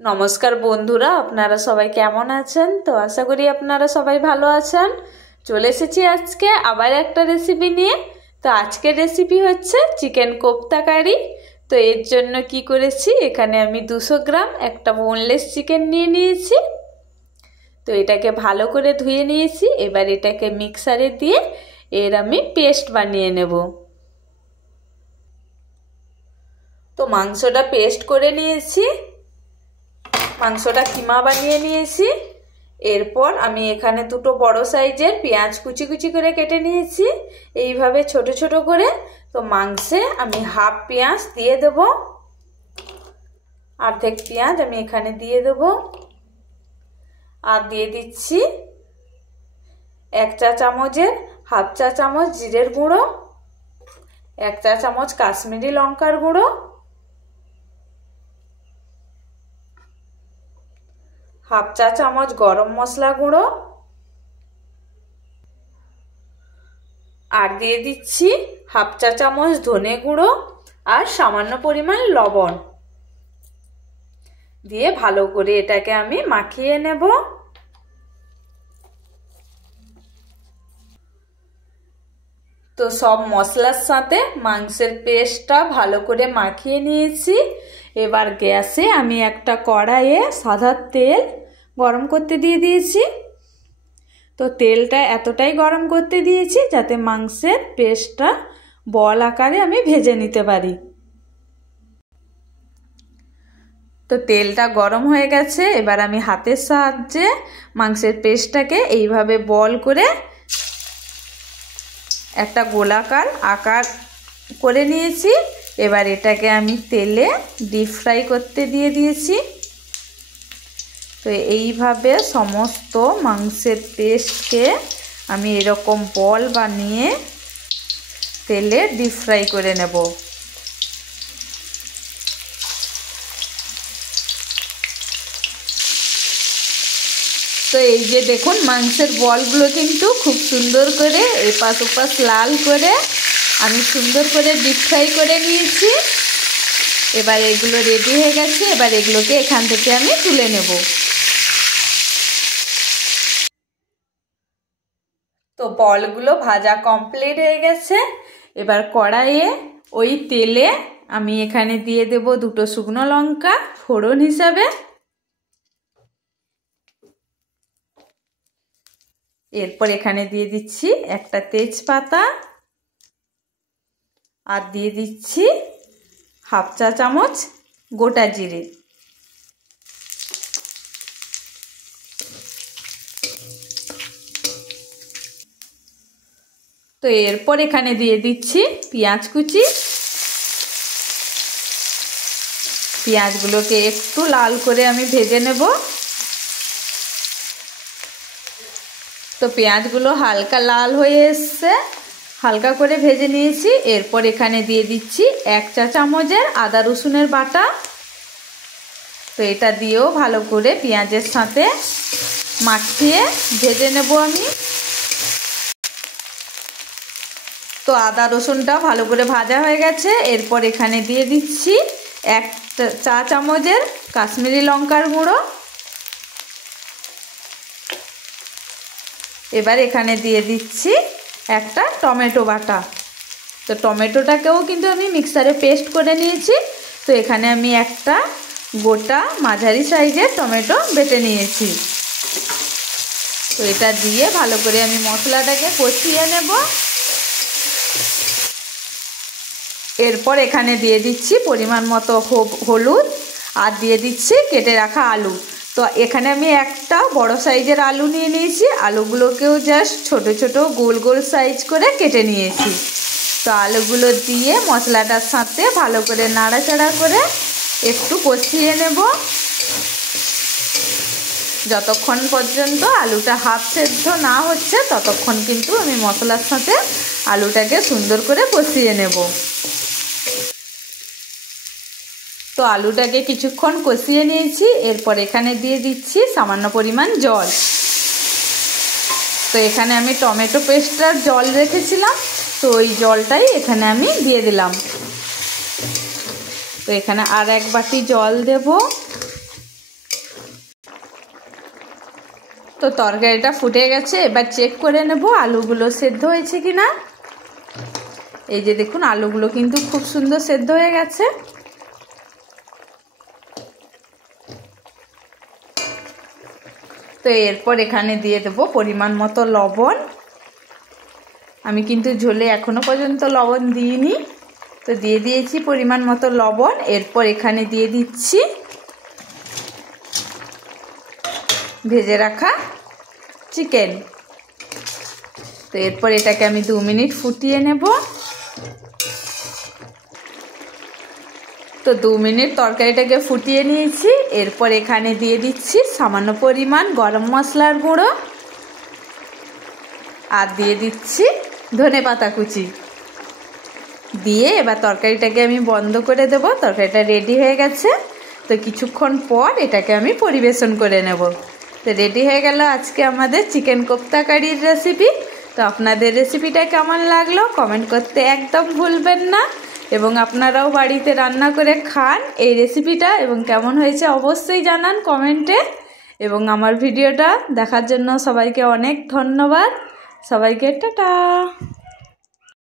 নমস্কার বন্ধুরা, আপনারা সবাই কেমন আছেন? তো আশা করি আপনারা সবাই ভালো আছেন। চলে এসেছি আজকে আবার একটা রেসিপি নিয়ে। তো আজকের রেসিপি হচ্ছে চিকেন কোপ্তা কারি। তো এর জন্য কি করেছি, এখানে আমি 200 গ্রাম একটা বোনলেস চিকেন নিয়ে নিয়েছি। তো এটাকে ভালো করে ধুয়ে নিয়েছি। এবার এটাকে মিক্সারে দিয়ে এর আমি পেস্ট বানিয়ে নেব। তো মাংসটা পেস্ট করে নিয়েছি, মাংসটা কিমা বানিয়ে নিয়েছি। এরপর আমি এখানে দুটো বড় সাইজের পেঁয়াজ কুচি কুচি করে কেটে নিয়েছি, এইভাবে ছোট ছোট করে। তো মাংসে আমি হাফ পেঁয়াজ দিয়ে দেব, অর্ধেক পেঁয়াজ আমি এখানে দিয়ে দেব। আর দিয়ে দিচ্ছি 1 চা চামচের হাফ চা চামচ জিরের গুঁড়ো, 1 চা চামচ কাশ্মীরি লঙ্কার গুঁড়ো, হাফ চা চামচ গরম মশলা গুঁড়ো, আর দিয়ে দিচ্ছি হাফ চা চামচ ধনে গুঁড়ো আর সামান্য পরিমাণ লবণ দিয়ে ভালো করে এটাকে আমি মাখিয়ে নেব। তো সব মশলার সাথে মাংসের পেস্টটা ভালো করে মাখিয়ে নিয়েছি। এবার গ্যাসে আমি একটা কড়াইয়ে সাদা তেল গরম করতে দিয়ে দিয়েছি। তো তেলটা এতটাই গরম করতে দিয়েছি যাতে মাংসের পেস্টটা বল আকারে আমি ভেজে নিতে পারি। তো তেলটা গরম হয়ে গেছে, এবার আমি হাতের সাহায্যে মাংসের পেস্টটাকে এইভাবে বল করে একটা গোলাকার আকার করে নিয়েছি। এবার এটাকে আমি তেলে ডিপ ফ্রাই করতে দিয়ে দিয়েছি। তো এইভাবে সমস্ত মাংসের পেস্টকে আমি এরকম বল বানিয়ে তেলে ডিপ ফ্রাই করে নেব। তো এই যে দেখুন, মাংসের বলগুলো কিন্তু খুব সুন্দর করে এপাশ ওপাশ লাল করে আমি সুন্দর করে ডিপ ফ্রাই করে নিয়েছি। এবার এগুলো রেডি হয়ে গেছে, এবার এগুলোকে এখান থেকে আমি তুলে নেব। তো বলগুলো ভাজা কমপ্লিট হয়ে গেছে। এবার কড়াইয়ে ওই তেলে আমি এখানে দিয়ে দেব দুটো শুকনো লঙ্কা ফোড়ন হিসাবে। এরপর এখানে দিয়ে দিচ্ছি একটা তেজপাতা আর দিয়ে দিচ্ছি হাফ চা চামচ গোটা জিরে। তো এরপর এখানে দিয়ে দিচ্ছি পেঁয়াজ কুচি। পেঁয়াজগুলোকে একটু লাল করে আমি ভেজে নেব। তো পেঁয়াজগুলো হালকা লাল হয়ে এসছে, হালকা করে ভেজে নিয়েছি। এরপর এখানে দিয়ে দিচ্ছি 1 চা চামচের আদা রসুনের বাটা। তো এটা দিয়েও ভালো করে পেঁয়াজের সাথে মাখিয়ে ভেজে নেব আমি। তো আদা রসুনটা ভালো করে ভাজা হয়ে গেছে। এরপর এখানে দিয়ে দিচ্ছি 1 চা চামচের কাশ্মীরি লঙ্কার গুঁড়ো। এবার এখানে দিয়ে দিচ্ছি একটা টমেটো বাটা। তো টমেটোটাকেও কিন্তু আমি মিক্সারে পেস্ট করে নিয়েছি। তো এখানে আমি একটা গোটা মাঝারি সাইজের টমেটো বেটে নিয়েছি। তো এটা দিয়ে ভালো করে আমি মশলাটাকে কষিয়ে নেব। এরপর এখানে দিয়ে দিচ্ছি পরিমাণ মতো হলুদ আর দিয়ে দিচ্ছি কেটে রাখা আলু। তো এখানে আমি একটা বড় সাইজের আলু নিয়ে নিয়েছি, আলুগুলোকেও জাস্ট ছোট ছোট গোল গোল সাইজ করে কেটে নিয়েছি। তো আলুগুলো দিয়ে মশলাটার সাথে ভালো করে নাড়াচাড়া করে একটু কষিয়ে নেব, যতক্ষণ পর্যন্ত আলুটা হাফ সেদ্ধ না হচ্ছে ততক্ষণ কিন্তু আমি মশলার সাথে আলুটাকে সুন্দর করে কষিয়ে নেব। তো আলুটাকে কিছুক্ষণ কষিয়ে নিয়েছি। এরপর এখানে দিয়ে দিচ্ছি সামান্য পরিমাণ জল। তো এখানে আমি টমেটো পেস্টটার জল রেখেছিলাম, তো ওই জলটাই এখানে আমি দিয়ে দিলাম। তো এখানে আর 1 বাটি জল দেব। তো তরকারিটা ফুটে গেছে, এবার চেক করে নেব আলুগুলো সেদ্ধ হয়েছে কিনা। এই যে দেখুন আলুগুলো কিন্তু খুব সুন্দর সেদ্ধ হয়ে গেছে। তো এরপর এখানে দিয়ে দেব পরিমাণ মতো লবণ। আমি কিন্তু ঝোলে এখনো পর্যন্ত লবণ দিইনি, তো দিয়ে দিয়েছি পরিমাণ মতো লবণ। এরপর এখানে দিয়ে দিচ্ছি ভেজে রাখা চিকেন। তো এরপর এটাকে আমি 2 মিনিট ফুটিয়ে নেব। তো 2 মিনিট তরকারিটাকে ফুটিয়ে নিয়েছি। এরপর এখানে দিয়ে দিচ্ছি সামান্য পরিমাণ গরম মশলার গুঁড়ো আর দিয়ে দিচ্ছি ধনেপাতা কুচি দিয়ে এবার তরকারিটাকে আমি বন্ধ করে দেব। তরকারিটা রেডি হয়ে গেছে। তো কিছুক্ষণ পর এটাকে আমি পরিবেশন করে নেব। তো রেডি হয়ে গেল আজকে আমাদের চিকেন কোপ্তা কারির রেসিপি। তো আপনাদের রেসিপিটা কেমন লাগলো কমেন্ট করতে একদম ভুলবেন না, এবং আপনারাও বাড়িতে রান্না করে খান এই রেসিপিটা, এবং কেমন হয়েছে অবশ্যই জানান কমেন্টে। এবং আমার ভিডিওটা দেখার জন্য সবাইকে অনেক ধন্যবাদ। সবাইকে টাটা।